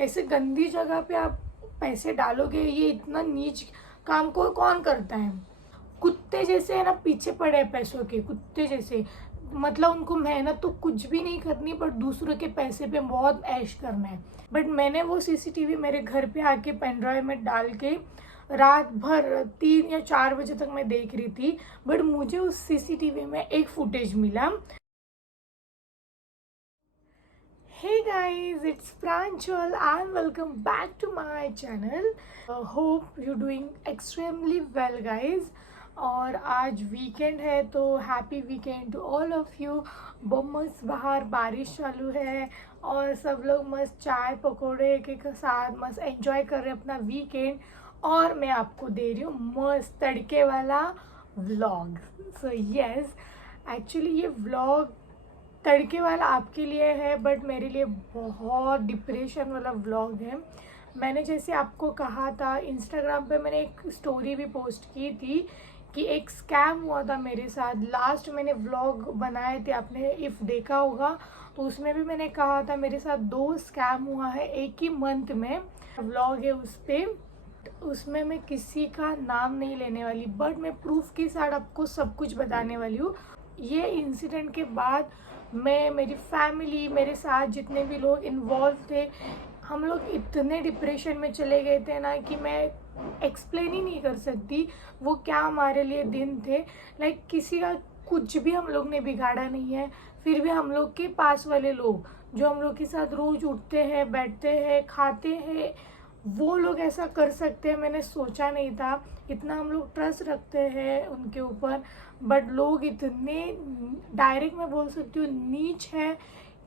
ऐसे गंदी जगह पे आप पैसे डालोगे? ये इतना नीच काम को कौन करता है? कुत्ते जैसे है ना, पीछे पड़े हैं पैसों के, कुत्ते जैसे। मतलब उनको मेहनत तो कुछ भी नहीं करनी, बट दूसरों के पैसे पे बहुत ऐश करना है। बट मैंने वो सीसीटीवी मेरे घर पे आके पेन ड्राइव में डाल के रात भर 3 या 4 बजे तक मैं देख रही थी। बट मुझे उस सीसीटीवी में एक फुटेज मिला। Hey guys, it's Pranchal and welcome back to my channel. Hope you're doing extremely well guys. और आज वीकेंड है तो happy weekend to all of you. मस्त बाहर बारिश चालू है और सब लोग मस्त चाय पकौड़े के साथ मस्त एंजॉय कर रहे हैं अपना वीकेंड। और मैं आपको दे रही हूँ मस्त तड़के वाला व्लॉग। सो यस, एक्चुअली ये व्लॉग तड़के वाला आपके लिए है, बट मेरे लिए बहुत डिप्रेशन वाला व्लॉग है। मैंने जैसे आपको कहा था, इंस्टाग्राम पे मैंने एक स्टोरी भी पोस्ट की थी कि एक स्कैम हुआ था मेरे साथ। लास्ट मैंने व्लॉग बनाए थे, आपने इफ़ देखा होगा तो उसमें भी मैंने कहा था मेरे साथ 2 स्कैम हुआ है एक ही मंथ में। व्लॉग है उस पर, उसमें मैं किसी का नाम नहीं लेने वाली, बट मैं प्रूफ के साथ आपको सब कुछ बताने वाली हूँ। ये इंसिडेंट के बाद मैं, मेरी फैमिली, मेरे साथ जितने भी लोग इन्वॉल्व थे, हम लोग इतने डिप्रेशन में चले गए थे ना कि मैं एक्सप्लेन ही नहीं कर सकती वो क्या हमारे लिए दिन थे। लाइक किसी का कुछ भी हम लोग ने बिगाड़ा नहीं है, फिर भी हम लोग के पास वाले लोग जो हम लोग के साथ रोज़ उठते हैं, बैठते हैं, खाते हैं, वो लोग ऐसा कर सकते हैं। मैंने सोचा नहीं था, इतना हम लोग ट्रस्ट रखते हैं उनके ऊपर, बट लोग इतने, डायरेक्ट मैं बोल सकती हूँ, नीच है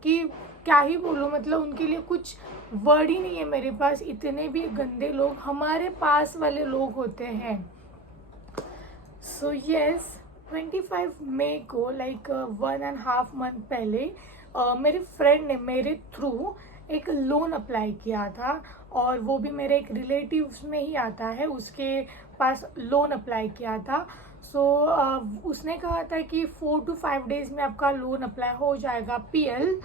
कि क्या ही बोलूँ। मतलब उनके लिए कुछ वर्ड ही नहीं है मेरे पास। इतने भी गंदे लोग हमारे पास वाले लोग होते हैं। सो यस, 25 मई को लाइक 1.5 मंथ पहले मेरे फ्रेंड ने मेरे थ्रू एक लोन अप्लाई किया था, और वो भी मेरे एक रिलेटिव्स में ही आता है, उसके पास लोन अप्लाई किया था। सो उसने कहा था कि 4 to 5 डेज में आपका लोन अप्लाई हो जाएगा, पीएल।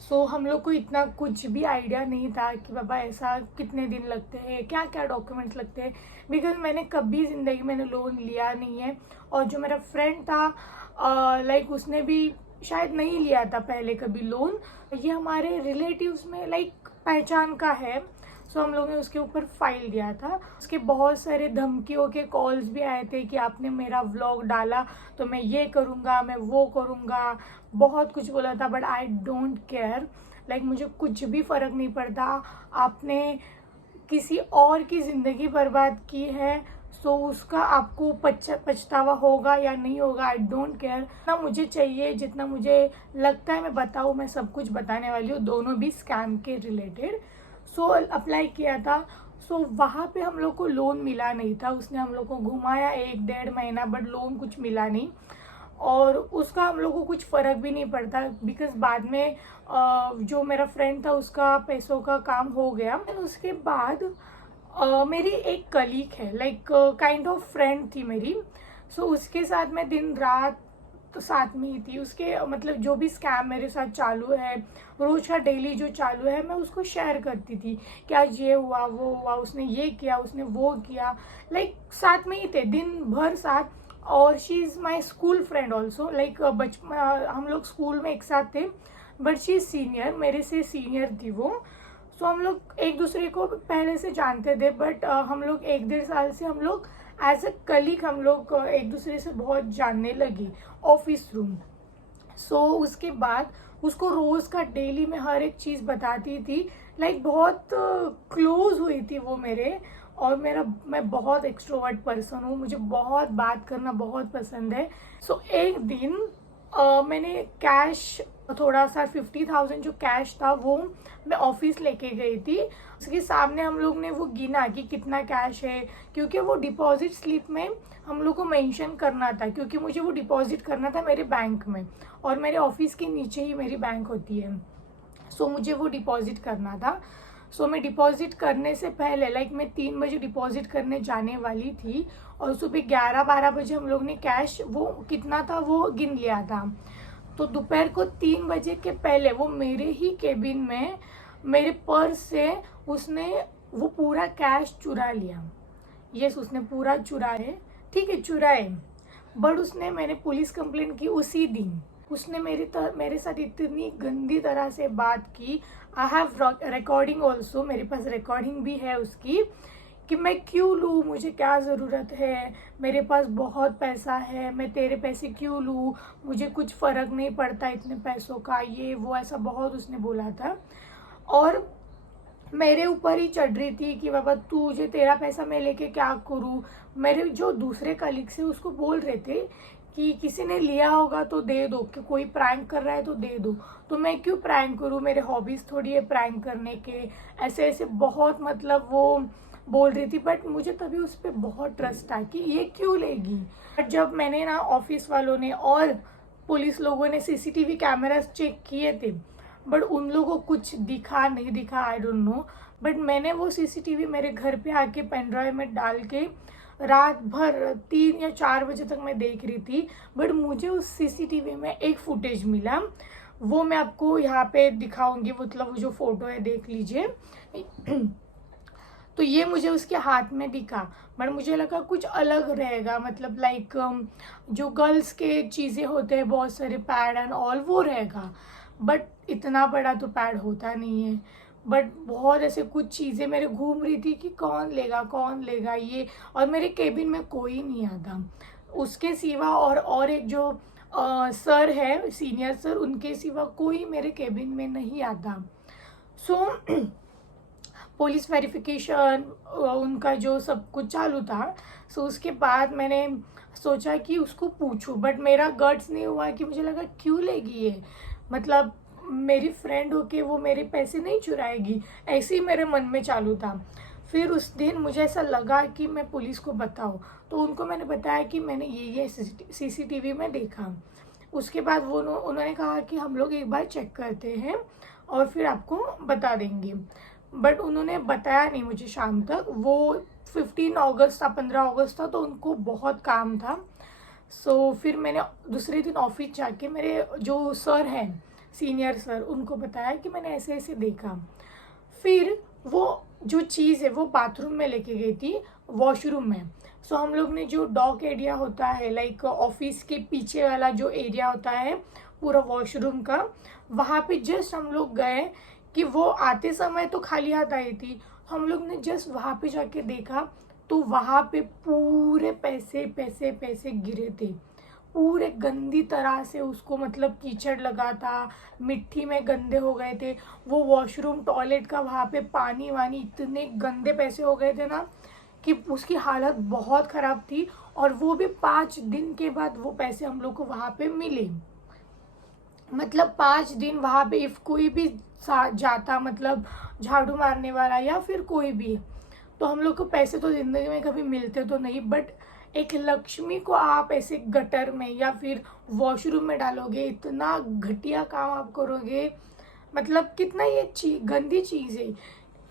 सो हम लोग को इतना कुछ भी आइडिया नहीं था कि बाबा ऐसा कितने दिन लगते हैं, क्या क्या डॉक्यूमेंट्स लगते हैं, बिकॉज मैंने कभी ज़िंदगी में लोन लिया नहीं है। और जो मेरा फ्रेंड था लाइक उसने भी शायद नहीं लिया था पहले कभी लोन। ये हमारे रिलेटिव्स में लाइक पहचान का है। सो हम लोगों ने उसके ऊपर फाइल दिया था। उसके बहुत सारे धमकियों के कॉल्स भी आए थे कि आपने मेरा व्लॉग डाला तो मैं ये करूँगा, मैं वो करूँगा, बहुत कुछ बोला था। But I don't care, like मुझे कुछ भी फ़र्क नहीं पड़ता। आपने किसी और की ज़िंदगी बर्बाद की है, सो उसका आपको पछतावा होगा या नहीं होगा, आई डोंट केयर। जितना मुझे चाहिए, जितना मुझे लगता है मैं बताऊँ, मैं सब कुछ बताने वाली हूँ, दोनों भी स्कैम के रिलेटेड। सो अप्लाई किया था। सो वहाँ पे हम लोग को लोन मिला नहीं था। उसने हम लोग को घुमाया 1-1.5 महीना, बट लोन कुछ मिला नहीं। और उसका हम लोग को कुछ फ़र्क भी नहीं पड़ता, बिकॉज बाद में जो मेरा फ्रेंड था उसका पैसों का काम हो गया। उसके बाद मेरी एक कलीग है, लाइक काइंड ऑफ फ्रेंड थी मेरी। सो उसके साथ मैं दिन रात तो साथ में ही थी। उसके मतलब जो भी स्कैम मेरे साथ चालू है, रोज का डेली जो चालू है, मैं उसको शेयर करती थी कि आज ये हुआ, वो हुआ, उसने ये किया, उसने वो किया। लाइक साथ में ही थे दिन भर साथ। और she is my school friend also, like हम लोग स्कूल में एक साथ थे, बट शी इज़ सीनियर, मेरे से सीनियर थी वो। सो हम लोग एक दूसरे को पहले से जानते थे, बट हम लोग 1-1.5 साल से हम लोग एज अ कलीग हम लोग एक दूसरे से बहुत जानने लगी ऑफिस रूम। सो उसके बाद उसको रोज़ का डेली में हर एक चीज़ बताती थी, लाइक बहुत क्लोज हुई थी वो मेरे। और मैं बहुत एक्सट्रोवर्ट पर्सन हूँ, मुझे बहुत बात करना बहुत पसंद है। सो एक दिन मैंने कैश थोड़ा सा 50,000 जो कैश था वो मैं ऑफिस लेके गई थी। उसके सामने हम लोग ने वो गिना कि कितना कैश है, क्योंकि वो डिपॉजिट स्लिप में हम लोग को मेंशन करना था, क्योंकि मुझे वो डिपॉजिट करना था मेरे बैंक में, और मेरे ऑफिस के नीचे ही मेरी बैंक होती है। सो मुझे वो डिपॉजिट करना था। सो मैं डिपॉजिट करने से पहले, लाइक मैं 3 बजे डिपॉजिट करने जाने वाली थी, और सुबह 11-12 बजे हम लोग ने कैश वो कितना था वो गिन लिया था। तो दोपहर को 3 बजे के पहले वो मेरे ही केबिन में मेरे पर्स से उसने वो पूरा कैश चुरा लिया। यस, उसने पूरा चुराए, ठीक है चुराए, बट उसने, मैंने पुलिस कंप्लेंट की उसी दिन। उसने मेरे साथ इतनी गंदी तरह से बात की। आई हैव रिकॉर्डिंग ऑल्सो, मेरे पास रिकॉर्डिंग भी है उसकी, कि मैं क्यों लूँ, मुझे क्या ज़रूरत है, मेरे पास बहुत पैसा है, मैं तेरे पैसे क्यों लूँ, मुझे कुछ फ़र्क नहीं पड़ता इतने पैसों का, ये वो ऐसा बहुत उसने बोला था। और मेरे ऊपर ही चढ़ रही थी कि बाबा तुझे, तेरा पैसा मैं लेके क्या करूँ। मेरे जो दूसरे कलीग से उसको बोल रहे थे कि किसी ने लिया होगा तो दे दो, कि कोई प्रैंक कर रहा है तो दे दो। तो मैं क्यों प्रैंक करूँ, मेरे हॉबीज़ थोड़ी है प्रैंक करने के, ऐसे ऐसे बहुत मतलब वो बोल रही थी। बट मुझे तभी उस पर बहुत ट्रस्ट था कि ये क्यों लेगी। बट जब मैंने ना, ऑफिस वालों ने और पुलिस लोगों ने सीसीटीवी कैमरास चेक किए थे, बट उन लोगों को कुछ दिखा नहीं दिखा, आई डोंट नो। बट मैंने वो सीसीटीवी मेरे घर पे आके पेन ड्राइव में डाल के रात भर 3 या 4 बजे तक मैं देख रही थी। बट मुझे उस सीसीटीवी में एक फुटेज मिला, वो मैं आपको यहाँ पे दिखाऊंगी, मतलब जो फोटो है देख लीजिए। तो ये मुझे उसके हाथ में दिखा, बट मुझे लगा कुछ अलग रहेगा, मतलब लाइक जो गर्ल्स के चीज़ें होते हैं बहुत सारे पैड एंड ऑल, वो रहेगा। बट इतना बड़ा तो पैड होता नहीं है। बट बहुत ऐसे कुछ चीज़ें मेरे घूम रही थी कि कौन लेगा ये। और मेरे केबिन में कोई नहीं आता उसके सिवा, और एक जो सर है, सीनियर सर, उनके सिवा कोई मेरे केबिन में नहीं आता। सो पुलिस वेरिफिकेशन उनका जो सब कुछ चालू था। सो उसके बाद मैंने सोचा कि उसको पूछूं, बट मेरा गट्स नहीं हुआ, कि मुझे लगा क्यों लेगी ये, मतलब मेरी फ्रेंड होके वो मेरे पैसे नहीं चुराएगी, ऐसे ही मेरे मन में चालू था। फिर उस दिन मुझे ऐसा लगा कि मैं पुलिस को बताऊं, तो उनको मैंने बताया कि मैंने ये सीसीटीवी में देखा। उसके बाद वो उन्होंने कहा कि हम लोग एक बार चेक करते हैं और फिर आपको बता देंगे। बट उन्होंने बताया नहीं मुझे शाम तक। वो 15 अगस्त था, 15 अगस्त था, तो उनको बहुत काम था। सो फिर मैंने दूसरे दिन ऑफिस जाके मेरे जो सर हैं, सीनियर सर, उनको बताया कि मैंने ऐसे ऐसे देखा। फिर वो जो चीज़ है वो बाथरूम में लेके गई थी, वॉशरूम में। सो हम लोग ने जो डॉक एरिया होता है, लाइक ऑफिस के पीछे वाला जो एरिया होता है पूरा वॉशरूम का, वहाँ पे जस्ट हम लोग गए कि वो आते समय तो खाली हाथ आई थी। हम लोग ने जस्ट वहाँ पे जाके देखा तो वहाँ पे पूरे पैसे पैसे पैसे गिरे थे, पूरे गंदी तरह से। उसको मतलब कीचड़ लगा था, मिट्टी में गंदे हो गए थे। वो वॉशरूम टॉयलेट का वहाँ पे पानी वानी, इतने गंदे पैसे हो गए थे ना कि उसकी हालत बहुत ख़राब थी। और वो भी 5 दिन के बाद वो पैसे हम लोग को वहाँ पे मिले। मतलब 5 दिन वहाँ पे इफ़ कोई भी जाता, मतलब झाड़ू मारने वाला या फिर कोई भी, तो हम लोग को पैसे तो ज़िंदगी में कभी मिलते तो नहीं। बट एक लक्ष्मी को आप ऐसे गटर में या फिर वॉशरूम में डालोगे, इतना घटिया काम आप करोगे, मतलब कितना ये गंदी चीज़ है।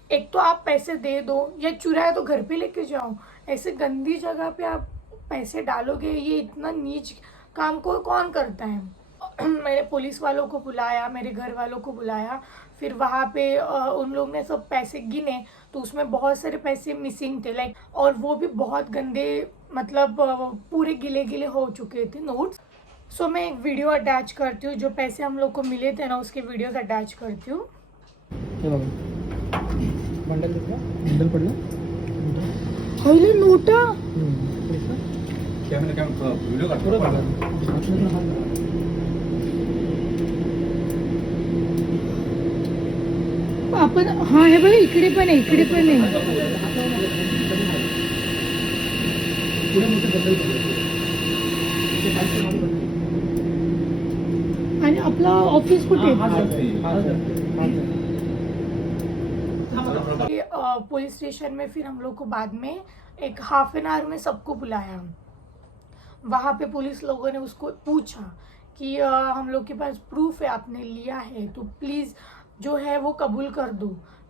एक तो आप पैसे दे दो या चुराए तो घर पे लेके जाओ, ऐसे गंदी जगह पे आप पैसे डालोगे, ये इतना नीच काम को कौन करता है। मैंने पुलिस वालों को बुलाया, मेरे घर वालों को बुलाया। फिर वहाँ पे उन लोग ने सब पैसे गिने, तो उसमें बहुत सारे पैसे मिसिंग थे, लाइक, और वो भी बहुत गंदे, मतलब पूरे गिले गिले हो चुके थे नोट्स। सो मैं एक वीडियो अटैच करती हूँ, जो पैसे हम लोग को मिले थे ना, उसके वीडियोस अटैच करती हूँ। बंडल पडलं हॅलो नोटा व्हिडिओ काढतो आपण, हा हे बघा इकडे पण आहे, इकडे पण आहे. आणि आपला ऑफिस कुठे है? पुलिस स्टेशन में फिर हम लोग को बाद में एक हाफ एन आवर में सबको बुलाया। वहाँ पे पुलिस लोगों ने उसको पूछा कि हम लोग के पास प्रूफ है, आपने लिया है तो प्लीज़ जो है वो कबूल कर दो।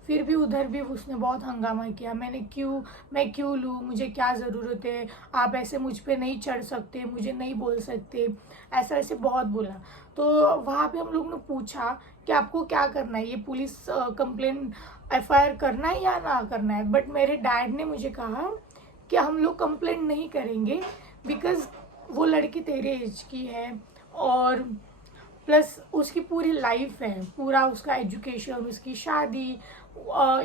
फिर भी उधर भी उसने बहुत हंगामा किया, मैं क्यों लूँ, मुझे क्या ज़रूरत है, आप ऐसे मुझ पे नहीं चढ़ सकते, मुझे नहीं बोल सकते, ऐसा ऐसे बहुत बोला। तो वहाँ पे हम लोग ने पूछा कि आपको क्या करना है, ये पुलिस कंप्लेन FIR करना है या ना करना है। बट मेरे डैड ने मुझे कहा कि हम लोग कंप्लेन नहीं करेंगे, बिकॉज़ वो लड़की तेरे एज की है और प्लस उसकी पूरी लाइफ है, पूरा उसका एजुकेशन, उसकी शादी,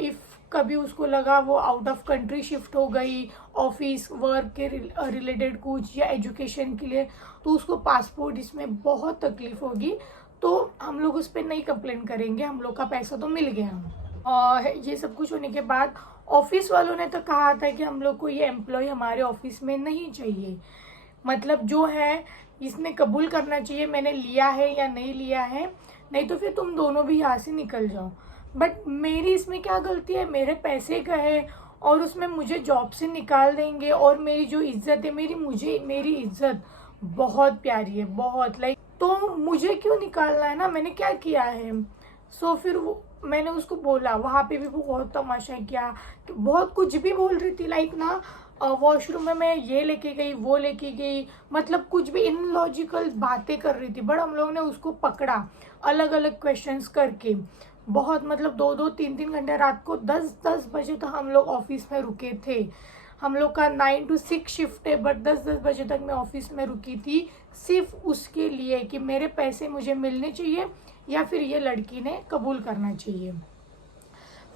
इफ़ कभी उसको लगा वो आउट ऑफ कंट्री शिफ्ट हो गई ऑफिस वर्क के रिलेटेड कुछ या एजुकेशन के लिए, तो उसको पासपोर्ट इसमें बहुत तकलीफ होगी। तो हम लोग उस पर नहीं कंप्लेन करेंगे, हम लोग का पैसा तो मिल गया। और ये सब कुछ होने के बाद ऑफिस वालों ने तो कहा था कि हम लोग को ये एम्प्लॉय हमारे ऑफिस में नहीं चाहिए, मतलब जो है इसने कबूल करना चाहिए मैंने लिया है या नहीं लिया है, नहीं तो फिर तुम दोनों भी यहाँ से निकल जाओ। बट मेरी इसमें क्या गलती है, मेरे पैसे का है और उसमें मुझे जॉब से निकाल देंगे। और मेरी जो इज्जत है, मेरी इज्जत बहुत प्यारी है, बहुत लाइक, तो मुझे क्यों निकालना है ना, मैंने क्या किया है। सो फिर मैंने उसको बोला, वहाँ पे भी वो बहुत तमाशा किया, बहुत कुछ भी बोल रही थी, लाइक ना वॉशरूम में मैं ये लेके गई वो लेके गई, मतलब कुछ भी इनलॉजिकल बातें कर रही थी। बट हम लोग ने उसको पकड़ा अलग अलग क्वेश्चंस करके, बहुत मतलब 2-2 3-3 घंटे, रात को 10-10 बजे तक हम लोग ऑफिस में रुके थे। हम लोग का 9 to 6 शिफ्ट है, बट 10-10 बजे तक मैं ऑफिस में रुकी थी, सिर्फ उसके लिए कि मेरे पैसे मुझे मिलने चाहिए या फिर ये लड़की ने कबूल करना चाहिए।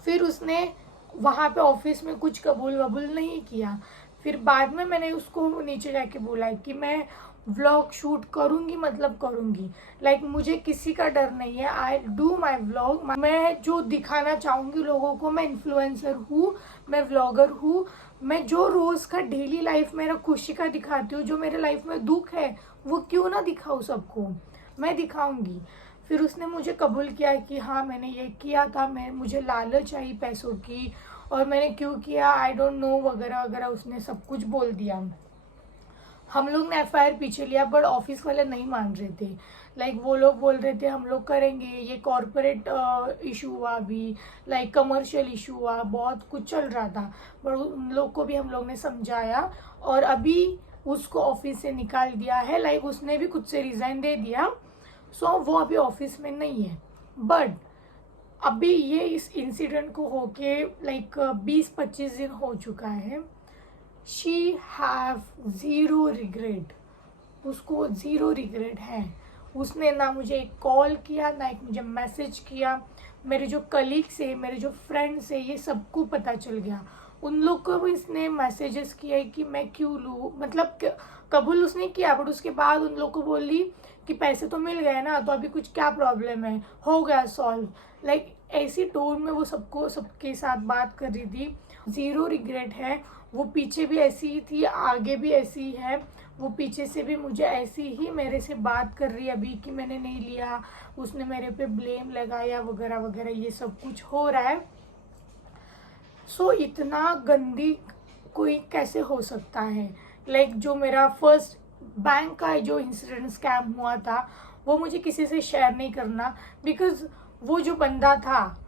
फिर उसने वहाँ पे ऑफिस में कुछ कबूल वबूल नहीं किया। फिर बाद में मैंने उसको नीचे जाके बोला कि मैं व्लॉग शूट करूँगी, मतलब करूँगी, लाइक मुझे किसी का डर नहीं है, आई डू माई व्लॉग, मैं जो दिखाना चाहूँगी लोगों को, मैं इन्फ्लुएंसर हूँ, मैं व्लॉगर हूँ, मैं जो रोज़ का डेली लाइफ मेरा खुशी का दिखाती हूँ, जो मेरे लाइफ में दुख है वो क्यों ना दिखाऊँ सबको, मैं दिखाऊँगी। फिर उसने मुझे कबूल किया कि हाँ मैंने ये किया था, मुझे लालच आई पैसों की और मैंने क्यों किया आई डोंट नो वगैरह वगैरह, उसने सब कुछ बोल दिया। हम लोग ने FIR पीछे लिया, बट ऑफिस वाले नहीं मान रहे थे, लाइक वो लोग बोल रहे थे हम लोग करेंगे, ये कॉर्पोरेट इशू हुआ, अभी लाइक कमर्शियल इशू हुआ, बहुत कुछ चल रहा था। बट उन लोग को भी हम लोग ने समझाया और अभी उसको ऑफिस से निकाल दिया है, लाइक उसने भी खुद से रिज़ाइन दे दिया। सो वो अभी ऑफिस में नहीं है। बट अभी ये इस इंसिडेंट को होके लाइक 20-25 दिन हो चुका है। शी हैव ज़ीरो रिग्रेट, उसको ज़ीरो रिग्रेट है। उसने ना मुझे एक कॉल किया, ना एक मुझे मैसेज किया। मेरे जो कलीग्स है, मेरे जो फ्रेंड्स है, ये सबको पता चल गया। उन लोग को भी इसने मैसेजेस किए कि मैं क्यों लूँ, मतलब कबूल उसने किया, बट उसके बाद उन लोग को बोली कि पैसे तो मिल गए ना, तो अभी कुछ क्या प्रॉब्लम है, हो गया सॉल्व, लाइक ऐसी टोन में वो सबके साथ बात कर रही थी। ज़ीरो रिग्रेट है, वो पीछे भी ऐसी ही थी, आगे भी ऐसी ही है। वो पीछे से भी मुझे ऐसी ही मेरे से बात कर रही है अभी कि मैंने नहीं लिया, उसने मेरे पे ब्लेम लगाया वगैरह वगैरह, ये सब कुछ हो रहा है। सो इतना गंदी कोई कैसे हो सकता है। लाइक जो मेरा फर्स्ट बैंक का जो इंसिडेंट स्कैम हुआ था, वो मुझे किसी से शेयर नहीं करना, बिकॉज वो जो बंदा था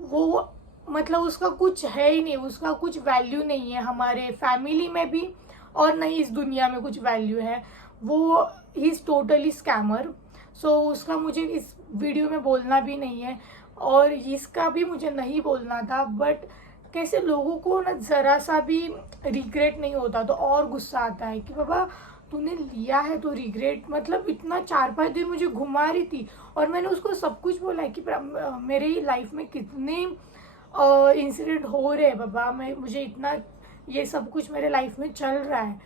वो मतलब उसका कुछ है ही नहीं, उसका कुछ वैल्यू नहीं है हमारे फैमिली में भी और नहीं इस दुनिया में कुछ वैल्यू है। वो ही इज़ टोटली स्कैमर। सो उसका मुझे इस वीडियो में बोलना भी नहीं है और इसका भी मुझे नहीं बोलना था। बट कैसे लोगों को ना ज़रा सा भी रिग्रेट नहीं होता तो और गुस्सा आता है कि बाबा तूने लिया है तो रिग्रेट, मतलब इतना 4-5 दिन मुझे घुमा रही थी और मैंने उसको सब कुछ बोला है कि मेरे लाइफ में कितने इंसिडेंट हो रहे हैं बाबा, मुझे इतना ये सब कुछ मेरे लाइफ में चल रहा है,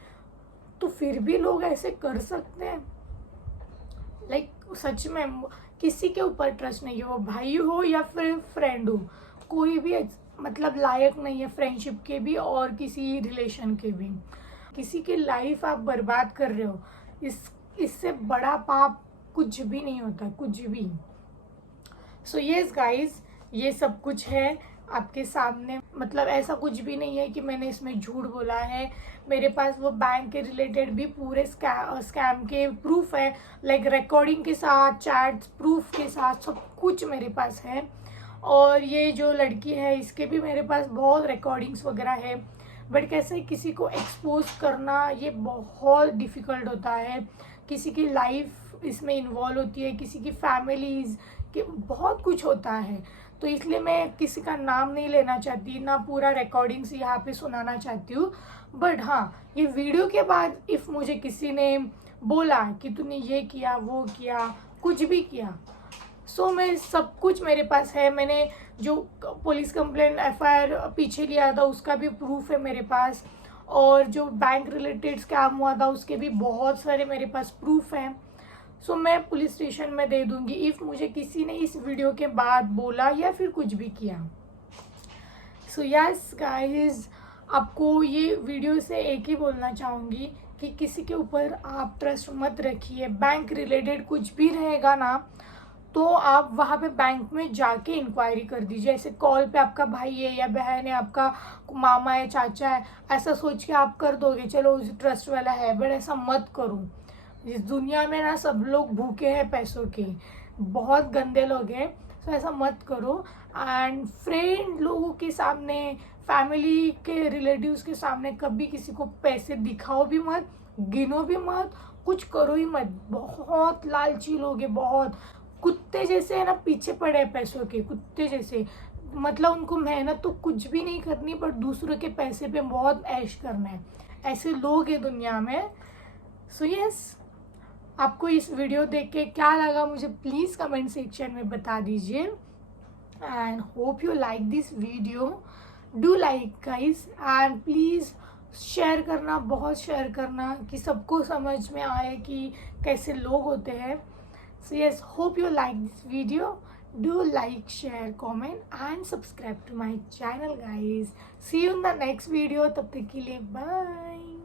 तो फिर भी लोग ऐसे कर सकते हैं। लाइक सच में किसी के ऊपर ट्रस्ट नहीं है, वो भाई हो या फिर फ्रेंड हो, कोई भी मतलब लायक नहीं है फ्रेंडशिप के भी और किसी रिलेशन के भी। किसी की लाइफ आप बर्बाद कर रहे हो, इससे बड़ा पाप कुछ भी नहीं होता, कुछ भी। सो यस गाइज, ये सब कुछ है आपके सामने, मतलब ऐसा कुछ भी नहीं है कि मैंने इसमें झूठ बोला है। मेरे पास वो बैंक के रिलेटेड भी पूरे स्कैम के प्रूफ है, लाइक रिकॉर्डिंग के साथ, चैट्स प्रूफ के साथ, सब कुछ मेरे पास है। और ये जो लड़की है इसके भी मेरे पास बहुत रिकॉर्डिंग्स वगैरह है। बट कैसे किसी को एक्सपोज करना ये बहुत डिफ़िकल्ट होता है, किसी की लाइफ इसमें इन्वॉल्व होती है, किसी की फैमिलीज़ के बहुत कुछ होता है। तो इसलिए मैं किसी का नाम नहीं लेना चाहती, ना पूरा रिकॉर्डिंग्स यहाँ पे सुनाना चाहती हूँ। बट हाँ, ये वीडियो के बाद इफ़ मुझे किसी ने बोला कि तूने ये किया वो किया कुछ भी किया, सो मैं सब कुछ मेरे पास है। मैंने जो पुलिस कंप्लेंट एफआईआर पीछे लिया था उसका भी प्रूफ है मेरे पास, और जो बैंक रिलेटेड स्कैम हुआ था उसके भी बहुत सारे मेरे पास प्रूफ हैं। सो मैं पुलिस स्टेशन में दे दूंगी इफ़ मुझे किसी ने इस वीडियो के बाद बोला या फिर कुछ भी किया। सो यस गाइज, आपको ये वीडियो से एक ही बोलना चाहूँगी कि किसी के ऊपर आप ट्रस्ट मत रखिए। बैंक रिलेटेड कुछ भी रहेगा ना तो आप वहाँ पे बैंक में जाके इंक्वायरी कर दीजिए। ऐसे कॉल पे आपका भाई है या बहन है, आपका मामा है, चाचा है, ऐसा सोच के आप कर दोगे चलो ट्रस्ट वाला है, बट ऐसा मत करो। इस दुनिया में ना सब लोग भूखे हैं पैसों के, बहुत गंदे लोग हैं, तो ऐसा मत करो। एंड फ्रेंड लोगों के सामने, फैमिली के रिलेटिव्स के सामने कभी किसी को पैसे दिखाओ भी मत, गिनो भी मत, कुछ करो ही मत। बहुत लालची लोग हैं, बहुत कुत्ते जैसे है ना, पीछे पड़े हैं पैसों के, कुत्ते जैसे। मतलब उनको मेहनत तो कुछ भी नहीं करनी पर दूसरों के पैसे पे बहुत ऐश करना है, ऐसे लोग हैं दुनिया में। सो यस, आपको इस वीडियो देख के क्या लगा मुझे प्लीज़ कमेंट सेक्शन में बता दीजिए। And hope you like this video, do like guys, and please share करना, बहुत शेयर करना कि सबको समझ में आए कि कैसे लोग होते हैं। So yes, hope you like this video. Do like, share, comment and subscribe to my channel guys. See you in the next video. तब तक के लिए bye.